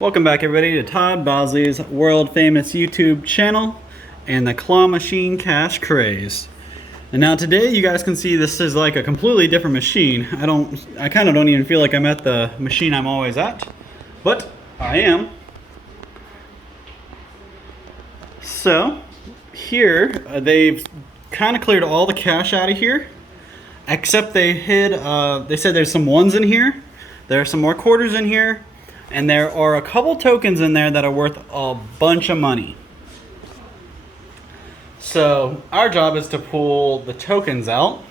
Welcome back everybody to Todd Bosley's world famous YouTube channel and the claw machine cash craze. And now today you guys can see this is like a completely different machine. I kind of don't even feel like I'm at the machine I'm always at, but I am. So here they've kind of cleared all the cash out of here, except they said there's some ones in here, there are some more quarters in here, and there are a couple tokens in there that are worth a bunch of money. So our job is to pull the tokens out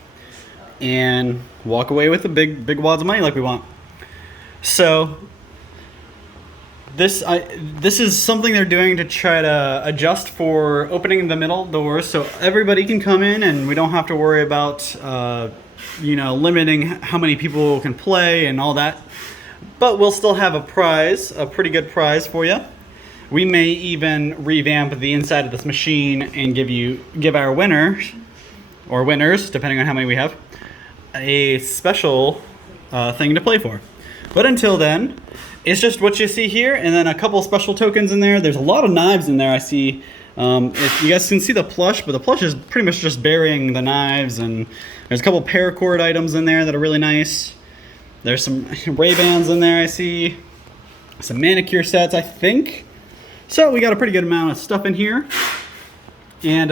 and walk away with the big wads of money like we want. So this is something they're doing to try to adjust for opening the middle doors so everybody can come in and we don't have to worry about limiting how many people can play and all that. But we'll still have a prize, a pretty good prize for you. We may even revamp the inside of this machine and give our winners, depending on how many we have, a special thing to play for. But until then, it's just what you see here, and then a couple special tokens in there. There's a lot of knives in there, I see. If you guys can see the plush, but the plush is pretty much just burying the knives, and there's a couple paracord items in there that are really nice. There's some Ray-Bans in there, I see. Some manicure sets, I think. So we got a pretty good amount of stuff in here. And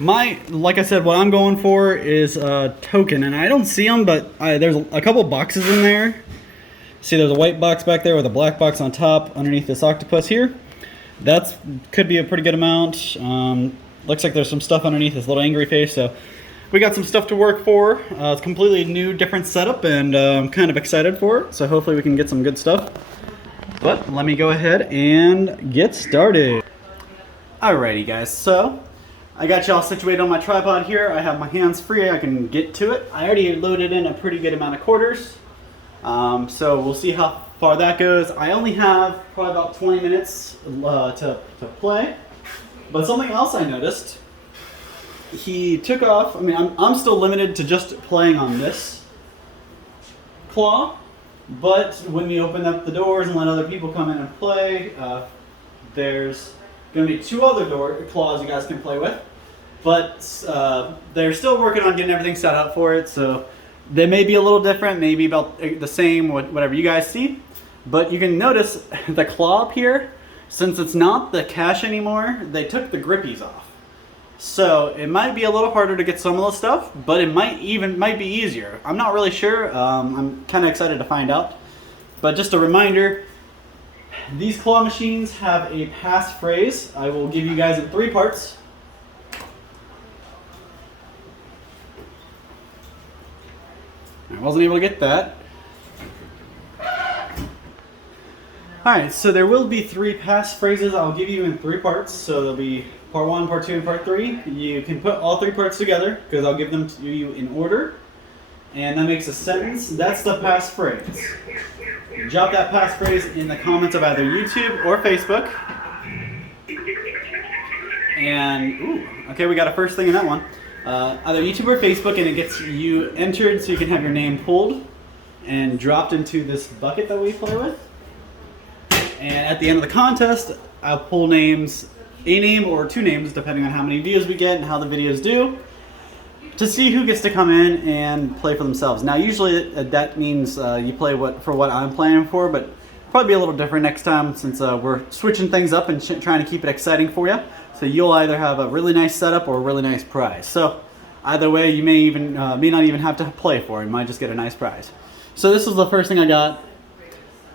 like I said, what I'm going for is a token. And I don't see them, but there's a couple boxes in there. See, there's a white box back there with a black box on top underneath this octopus here. That could be a pretty good amount. Looks like there's some stuff underneath this little angry face. So we got some stuff to work for. It's a completely new, different setup, and I'm kind of excited for it. So hopefully we can get some good stuff. But let me go ahead and get started. Alrighty guys, so I got y'all situated on my tripod here. I have my hands free, I can get to it. I already loaded in a pretty good amount of quarters. So we'll see how far that goes. I only have probably about 20 minutes to play. But something else I noticed, he took off. I mean, I'm still limited to just playing on this claw, but when we open up the doors and let other people come in and play, there's going to be two other claws you guys can play with, but they're still working on getting everything set up for it, so they may be a little different, maybe about the same, whatever you guys see. But you can notice the claw up here, since it's not the cash anymore, they took the grippies off. So it might be a little harder to get some of the stuff, but it might be easier. I'm not really sure. I'm kind of excited to find out. But just a reminder, these claw machines have a passphrase. I will give you guys in 3 parts. I wasn't able to get that. Alright, so there will be 3 passphrases I'll give you in 3 parts. So there'll be part 1, part 2, and part 3. You can put all 3 parts together because I'll give them to you in order. And that makes a sentence. That's the passphrase. Drop that passphrase in the comments of either YouTube or Facebook. And, okay, we got a first thing in that one. Either YouTube or Facebook, and it gets you entered so you can have your name pulled and dropped into this bucket that we play with. And at the end of the contest, I'll pull names, a name or 2 names, depending on how many views we get and how the videos do, to see who gets to come in and play for themselves. Now, usually that means you play for what I'm playing for, but probably be a little different next time since we're switching things up and trying to keep it exciting for you. So you'll either have a really nice setup or a really nice prize. So either way, you may not even have to play for it. You might just get a nice prize. So this is the first thing I got.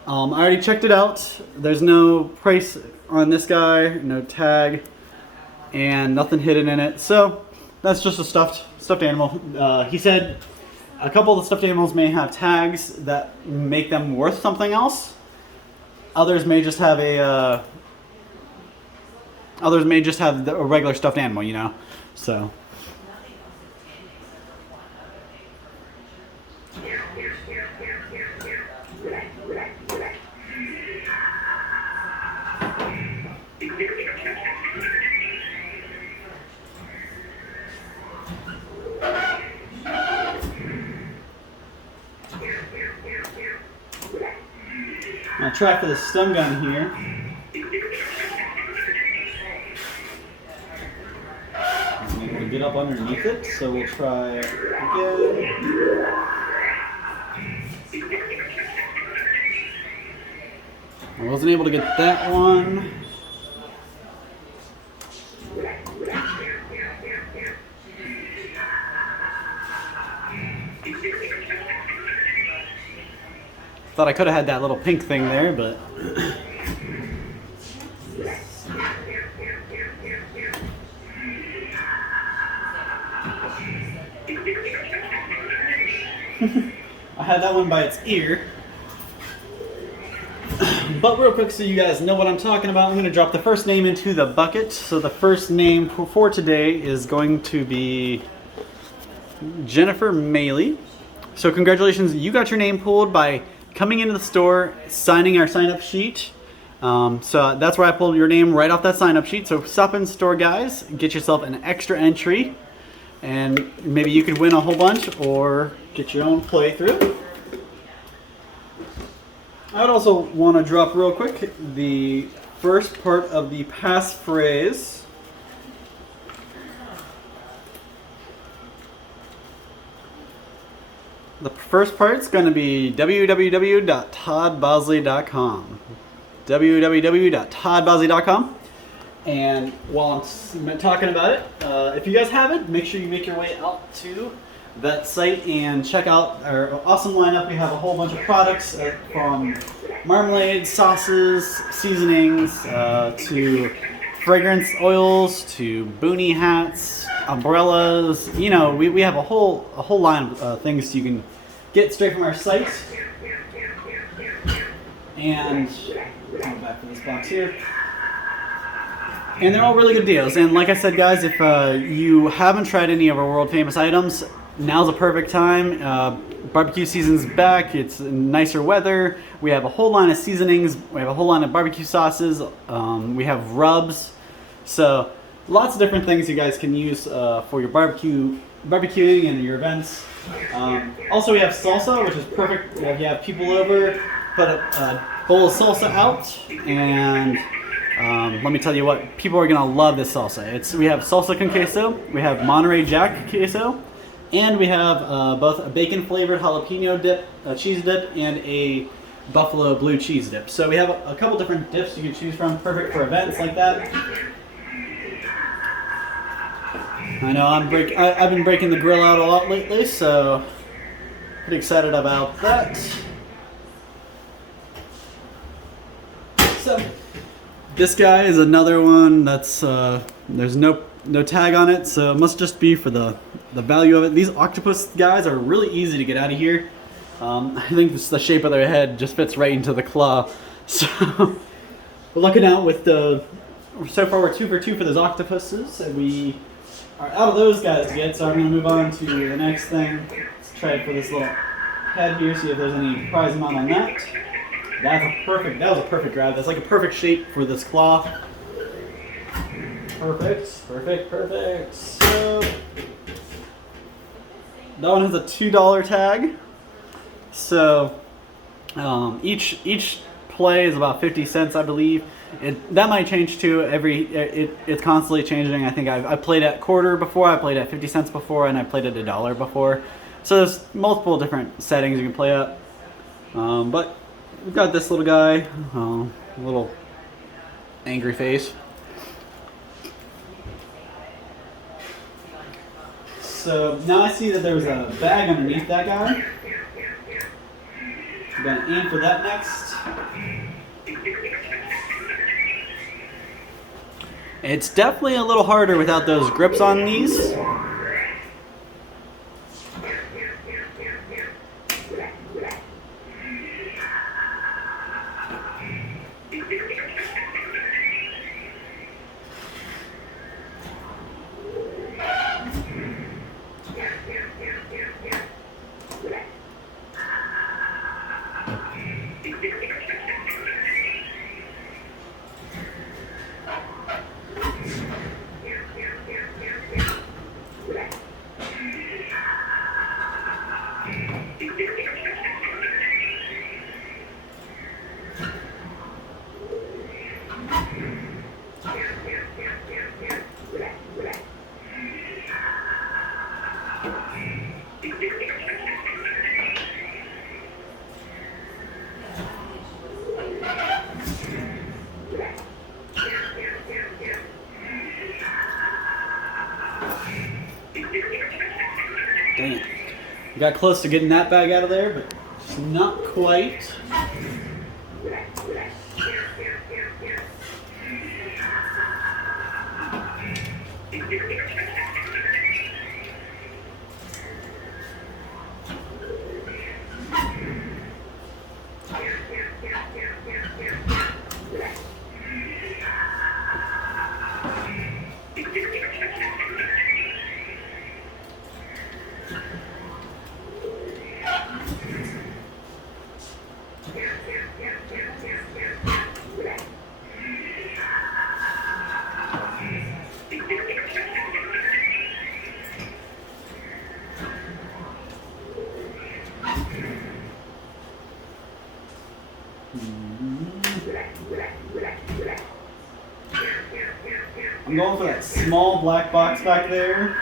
I already checked it out. There's no price on this guy, no tag, and nothing hidden in it. So that's just a stuffed animal. He said a couple of the stuffed animals may have tags that make them worth something else. Others may just have a regular stuffed animal, you know. So try for the stun gun here. I'm able to get up underneath it, so we'll try again. I wasn't able to get that one. Thought I could have had that little pink thing there, but I had that one by its ear. But real quick, so you guys know what I'm talking about, I'm going to drop the first name into the bucket. So the first name for today is going to be Jennifer Maley. So congratulations, you got your name pulled by coming into the store, signing our sign-up sheet. So that's where I pulled your name right off that sign-up sheet. So stop in store, guys, get yourself an extra entry, and maybe you could win a whole bunch or get your own playthrough. I would also want to drop real quick the first part of the passphrase. The first part's going to be www.toddbosley.com. www.toddbosley.com. And while I'm talking about it, if you guys haven't, make sure you make your way out to that site and check out our awesome lineup. We have a whole bunch of products from marmalades, sauces, seasonings, to fragrance oils, to boonie hats, umbrellas. You know, we have a whole line of things you can get straight from our site. And come back to this box here. And they're all really good deals. And like I said, guys, if you haven't tried any of our world famous items, now's the perfect time. Barbecue season's back. It's nicer weather. We have a whole line of seasonings. We have a whole line of barbecue sauces. We have rubs. So lots of different things you guys can use for your barbecuing and your events. Also, we have salsa, which is perfect if you have people over. Put a bowl of salsa out, and let me tell you what, people are gonna love this salsa. We have salsa con queso, we have Monterey Jack queso, and we have both a bacon flavored jalapeno dip, a cheese dip, and a buffalo blue cheese dip. So we have a couple different dips you can choose from, perfect for events like that. I know I've been breaking the grill out a lot lately, so pretty excited about that. So this guy is another one that's there's no tag on it, so it must just be for the value of it. These octopus guys are really easy to get out of here. I think the shape of their head just fits right into the claw. So we're looking out with so far we're 2 for 2 for those octopuses, and we are out of those guys to get. So I'm going to move on to the next thing. Let's try it for this little head here, see if there's any prize amount on that. That was a perfect grab. That's like a perfect shape for this cloth. Perfect. So that one has a $2 tag. So each play is about 50 cents, I believe. That might change too. It's constantly changing. I think I played at quarter before, I played at 50 cents before, and I played at $1 before. So there's multiple different settings you can play at. But we've got this little guy, a little angry face. So now I see that there was a bag underneath that guy. I'm gonna aim for that next. It's definitely a little harder without those grips on these. Dang it. Got close to getting that bag out of there, but just not quite. I'm going for that small black box back there.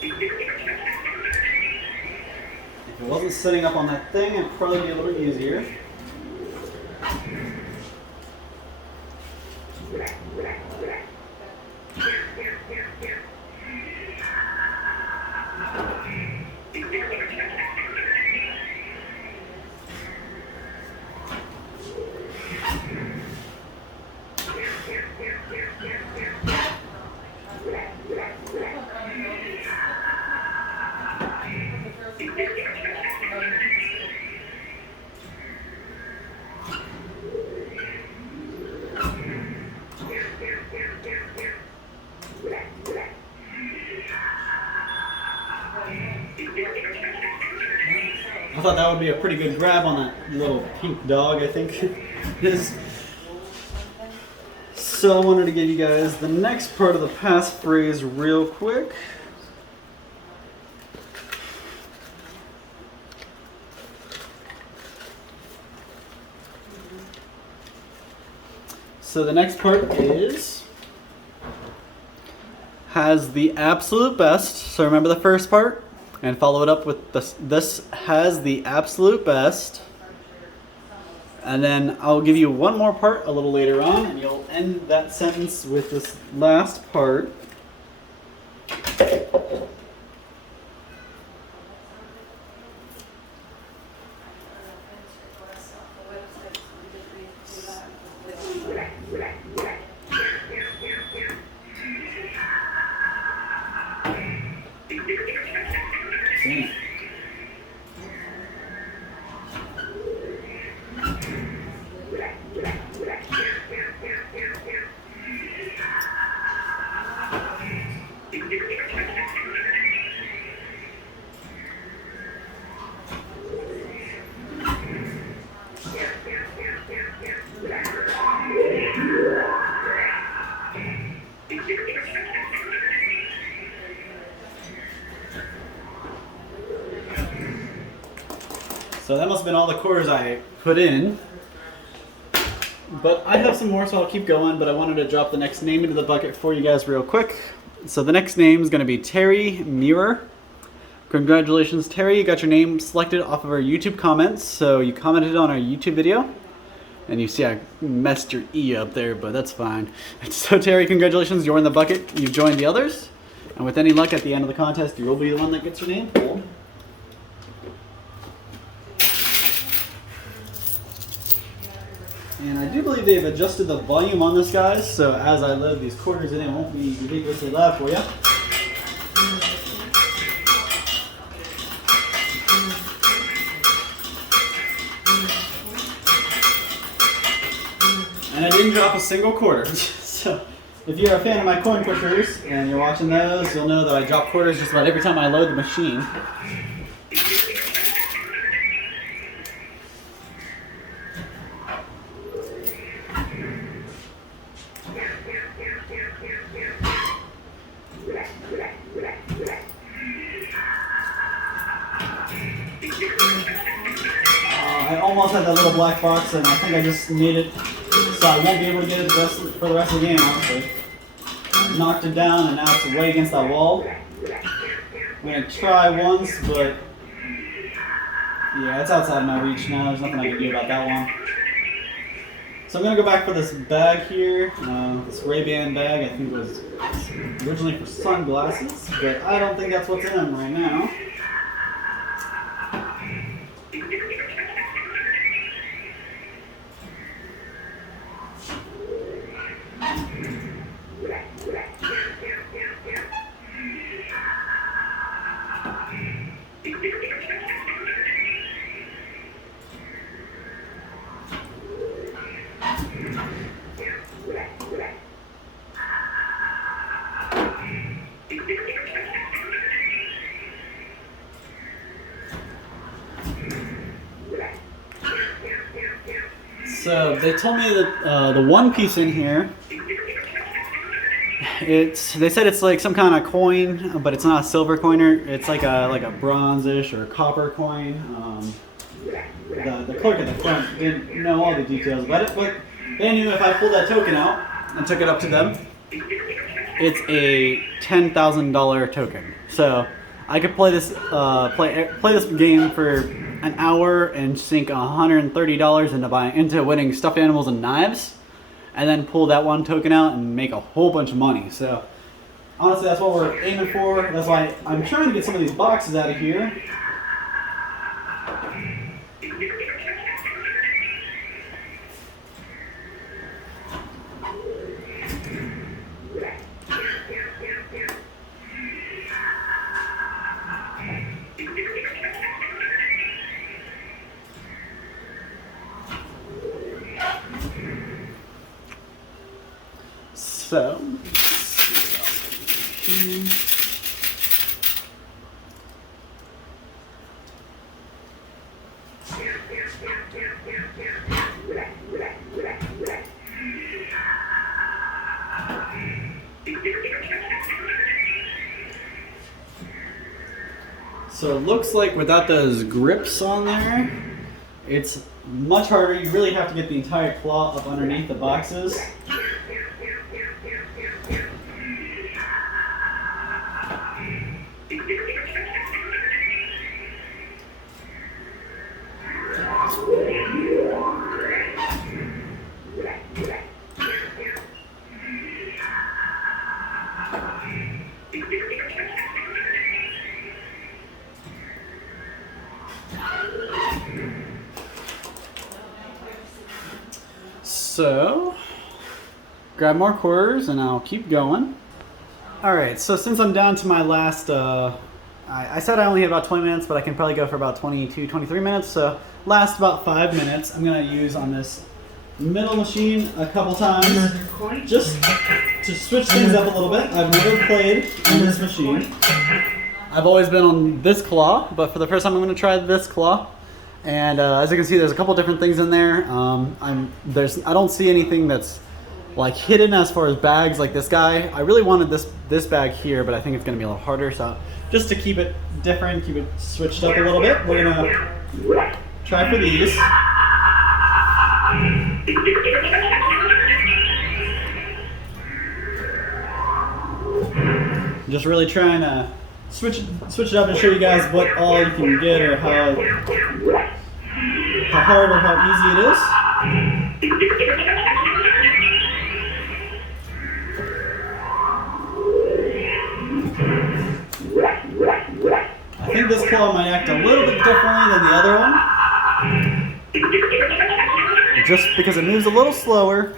If it wasn't sitting up on that thing, it'd probably be a little easier. I thought that would be a pretty good grab on that little pink dog, I think it is. So I wanted to give you guys the next part of the passphrase real quick. So the next part is has the absolute best. So remember the first part and follow it up with this has the absolute best. And then I'll give you one more part a little later on, and you'll end that sentence with this last part. So that must have been all the quarters I put in. But I have some more, so I'll keep going. But I wanted to drop the next name into the bucket for you guys real quick. So the next name is going to be Terry Muir. Congratulations, Terry. You got your name selected off of our YouTube comments. So you commented on our YouTube video. And you see I messed your E up there, but that's fine. So Terry, congratulations. You're in the bucket. You joined the others. And with any luck at the end of the contest, you will be the one that gets your name pulled. And I do believe they've adjusted the volume on this, guys, so as I load these quarters in, it won't be ridiculously loud for you. And I didn't drop a single quarter. So if you're a fan of my coin pushers and you're watching those, you'll know that I drop quarters just about every time I load the machine. I almost had that little black box, and I think I just need it so I won't be able to get it for the rest of the game, honestly. Knocked it down, and now it's right against that wall. I'm gonna try once, but yeah, it's outside of my reach now. There's nothing I can do about that one. So I'm gonna go back for this bag here, this Ray-Ban bag. I think it was originally for sunglasses, but I don't think that's what's in them right now. So they told me that the one piece in here, they said it's like some kind of coin, but it's not a silver coiner. It's like a bronze-ish or a copper coin. The clerk at the front didn't know all the details about it, but they knew if I pulled that token out and took it up to them, it's a $10,000 token. So I could play this play this game for an hour and sink $130 into winning stuffed animals and knives, and then pull that one token out and make a whole bunch of money. So honestly, that's what we're aiming for. That's why I'm trying to get some of these boxes out of here. So, so it looks like without those grips on there, it's much harder. You really have to get the entire claw up underneath the boxes. So, grab more quarters and I'll keep going. Alright, so since I'm down to my last, I said I only had about 20 minutes, but I can probably go for about 22, 23 minutes. So, last about 5 minutes, I'm going to use on this middle machine a couple times, just to switch things up a little bit. I've never played on this machine. I've always been on this claw, but for the first time I'm going to try this claw. And as you can see, there's a couple different things in there. I don't see anything that's like hidden as far as bags like this guy. I really wanted this bag here, but I think it's going to be a little harder. So just to keep it different, keep it switched up a little bit, we're going to try for these. Just really trying to switch it up and show you guys what all you can get, or how hard or how easy it is. I think this claw might act a little bit differently than the other one, just because it moves a little slower,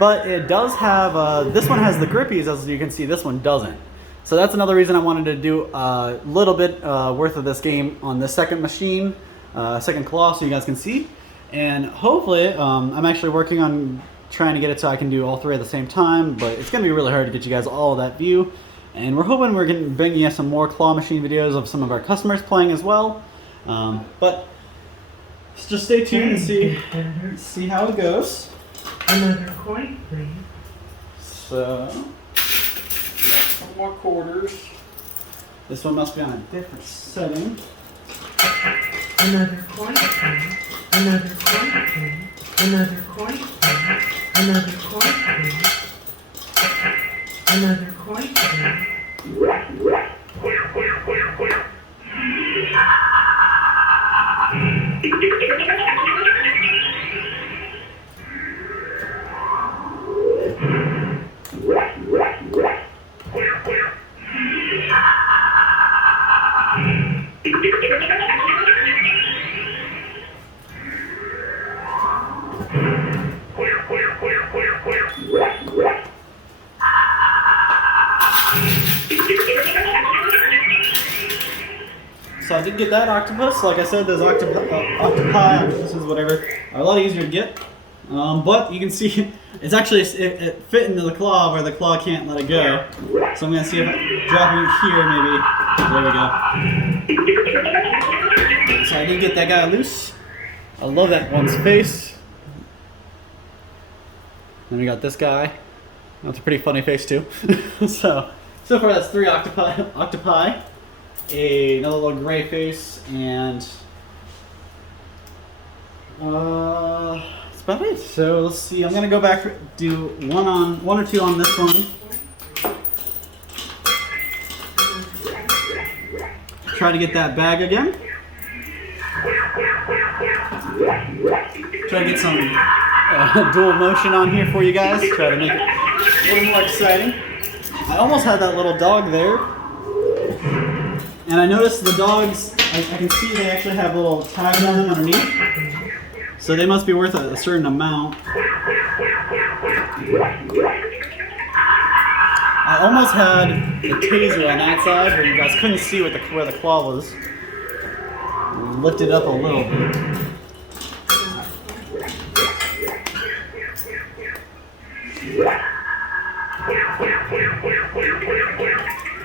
but it does have, this one has the grippies, as you can see, this one doesn't. So that's another reason I wanted to do a little bit worth of this game on the second machine, second claw, so you guys can see. And hopefully, I'm actually working on trying to get it so I can do all three at the same time, but it's going to be really hard to get you guys all that view. And we're hoping we're going to bring you some more claw machine videos of some of our customers playing as well. But just stay tuned and see how it goes. Another coin, please. So, some more quarters. This one must be on a different setting. Another coin, please. Another coin, please. Another coin, please. Another coin, please. Another coin, please. So I did get that octopus. Like I said, those octopuses, whatever, are a lot easier to get. But you can see it's actually it fit into the claw where the claw can't let it go. So I'm gonna see if dropping it here, maybe. There we go. So I did get that guy loose. I love that one's face. Then we got this guy. That's a pretty funny face too. So far that's 3 octopi. Another little gray face, and that's about it. So let's see. I'm gonna go back, do one or two on this one. Try to get that bag again. Try to get some dual motion on here for you guys. Try to make it a little more exciting. I almost had that little dog there. And I noticed the dogs, I can see they actually have little tags on them underneath. So they must be worth a certain amount. I almost had the taser on that side where you guys couldn't see where the claw was. Lift it up a little bit.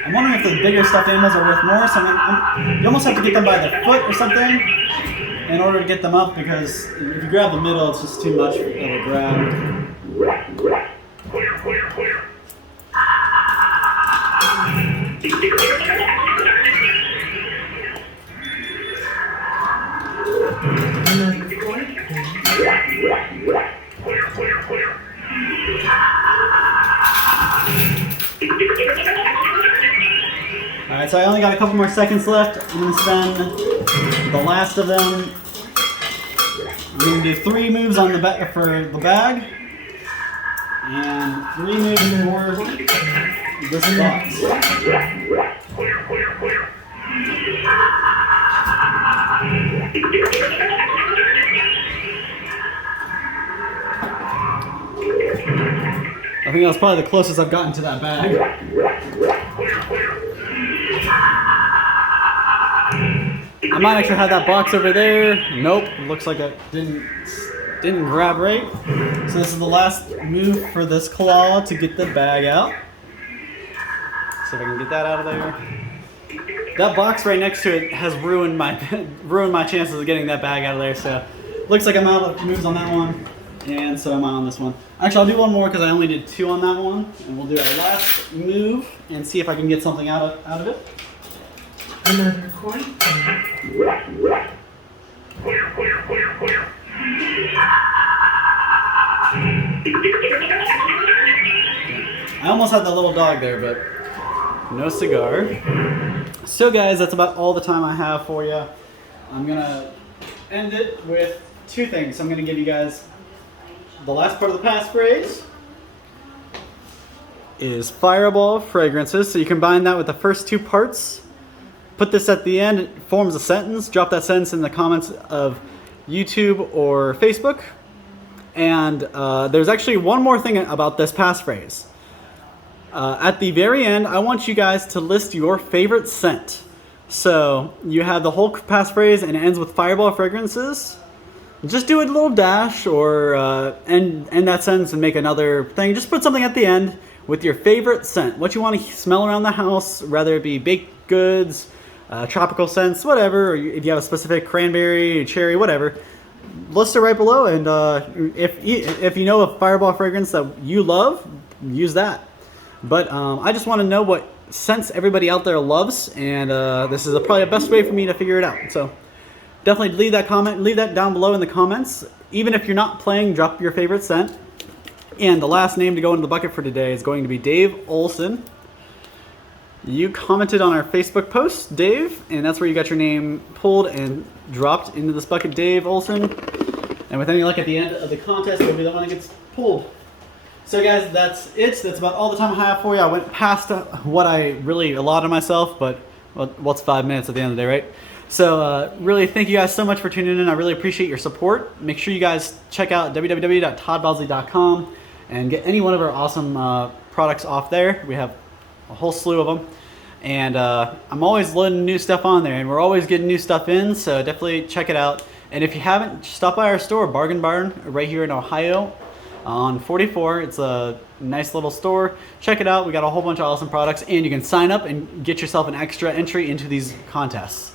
I'm wondering if the bigger stuffed animals are worth more, so you almost have to get them by the foot or something in order to get them up, because if you grab the middle, it's just too much of a grab. Another coin, please. Alright, so I only got a couple more seconds left. I'm going to spend the last of them. I'm going to do 3 moves on the for the bag, and 3 moves for this box. I think that was probably the closest I've gotten to that bag. I might actually have that box over there. Nope, looks like it didn't grab right. So this is the last move for this claw to get the bag out. See if I can get that out of there. That box right next to it has ruined my chances of getting that bag out of there. So looks like I'm out of moves on that one, and so I'm out on this one. Actually, I'll do one more because I only did 2 on that one, and we'll do our last move and see if I can get something out of it. Another coin, please. I almost had that little dog there, but no cigar. So guys, that's about all the time I have for you. I'm gonna end it with 2 things. I'm gonna give you guys the last part of the passphrase is Fireball Fragrances. So you combine that with the first 2 parts. Put this at the end, it forms a sentence. Drop that sentence in the comments of YouTube or Facebook. And there's actually one more thing about this passphrase. At the very end, I want you guys to list your favorite scent. So you have the whole passphrase and it ends with Fireball Fragrances. Just do a little dash or end that sentence and make another thing. Just put something at the end with your favorite scent. What you want to smell around the house, whether it be baked goods, tropical scents, whatever. Or if you have a specific cranberry, cherry, whatever. List it right below, and if you know a Fireball fragrance that you love, use that. But I just want to know what scents everybody out there loves, and this is probably the best way for me to figure it out. So definitely leave that down below in the comments. Even if you're not playing, drop your favorite scent. And the last name to go into the bucket for today is going to be Dave Olson. You commented on our Facebook post, Dave, and that's where you got your name pulled and dropped into this bucket, Dave Olson. And with any luck at the end of the contest, you'll be the one that gets pulled. So guys, that's it. That's about all the time I have for you. I went past what I really allotted myself, but what's 5 minutes at the end of the day, right? So really thank you guys so much for tuning in. I really appreciate your support. Make sure you guys check out www.toddbosley.com and get any one of our awesome products off there. We have a whole slew of them. And I'm always loading new stuff on there, and we're always getting new stuff in, so definitely check it out. And if you haven't, stop by our store, Bargain Barn, right here in Ohio on 44. It's a nice little store. Check it out. We got a whole bunch of awesome products, and you can sign up and get yourself an extra entry into these contests.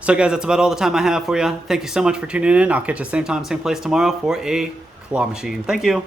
So guys, that's about all the time I have for you. Thank you so much for tuning in. I'll catch you same time, same place tomorrow for a claw machine. Thank you.